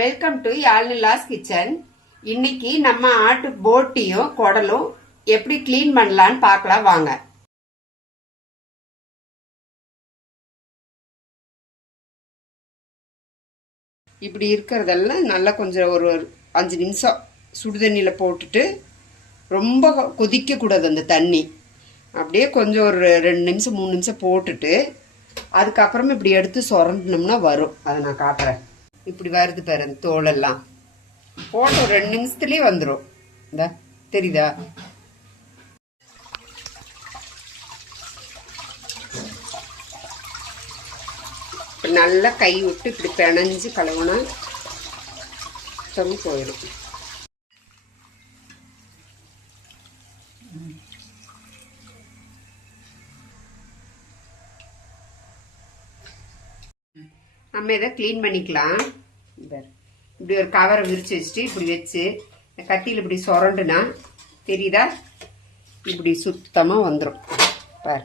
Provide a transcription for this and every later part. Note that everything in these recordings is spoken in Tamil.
Welcome to யாழ்னிலாஸ் kitchen. இன்னைக்கு நம்ம ஆட்டு போட்டியும் குடலும் எப்படி கிளீன் பண்ணலான்னு பார்க்கலாம் வாங்க. இப்படி இருக்கிறதெல்லாம் நல்லா கொஞ்சம் ஒரு 5 நிமிஷம் சுடுதண்ணியில போட்டுட்டு ரொம்ப கொதிக்க கூடாது அந்த தண்ணி. அப்படியே கொஞ்சம் ஒரு 2 நிமிஷம் 3 நிமிஷம் போட்டுட்டு அதுக்கப்புறமா இப்படி எடுத்து சொரண்டினோம்னா வரும். அதை நான் காட்டுறேன். இப்படி வருது பாரு அந்த தோலெல்லாம் போட்டு ஒரு 2 நிமிஷத்துலயே வந்துடும். இந்த தெரியுதா? நல்லா கை விட்டு இப்படி பிணைஞ்சு கழுவுனா போயிடும். நம்ம இதை கிளீன் பண்ணிக்கலாம். இப்படி ஒரு கவரை விரிச்சு வச்சுட்டு இப்படி வச்சு கத்தியில் இப்படி சொரண்டுனா தெரியுதா? இப்படி சுத்தமாக வந்துடும் பாரு.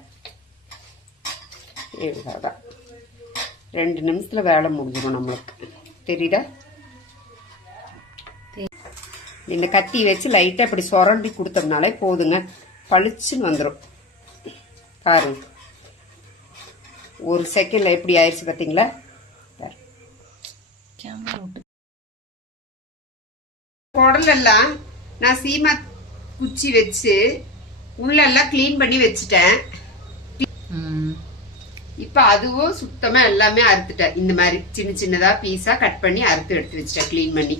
இதுதான் 2 நிமிஷத்தில் வேலை முடிஞ்சிடும் நம்மளுக்கு. தெரியுதா? இந்த கத்தி வச்சு லைட்டாக இப்படி சொரண்டி கொடுத்தோம்னாலே போதுங்க, பளிச்சுன்னு வந்துடும் பாருங்க. ஒரு செகண்ட்ல எப்படி ஆயிடுச்சு பார்த்தீங்களா? குடலெல்லாம் நான் சீமா குச்சி வச்சு உள்ளெல்லாம் கிளீன் பண்ணி வச்சுட்டேன். இப்ப அதுவும் சுத்தமா எல்லாமே அறுத்துட்டேன். இந்த மாதிரி சின்ன சின்னதா பீஸா கட் பண்ணி அறுத்து எடுத்து வச்சுட்டேன் கிளீன் பண்ணி.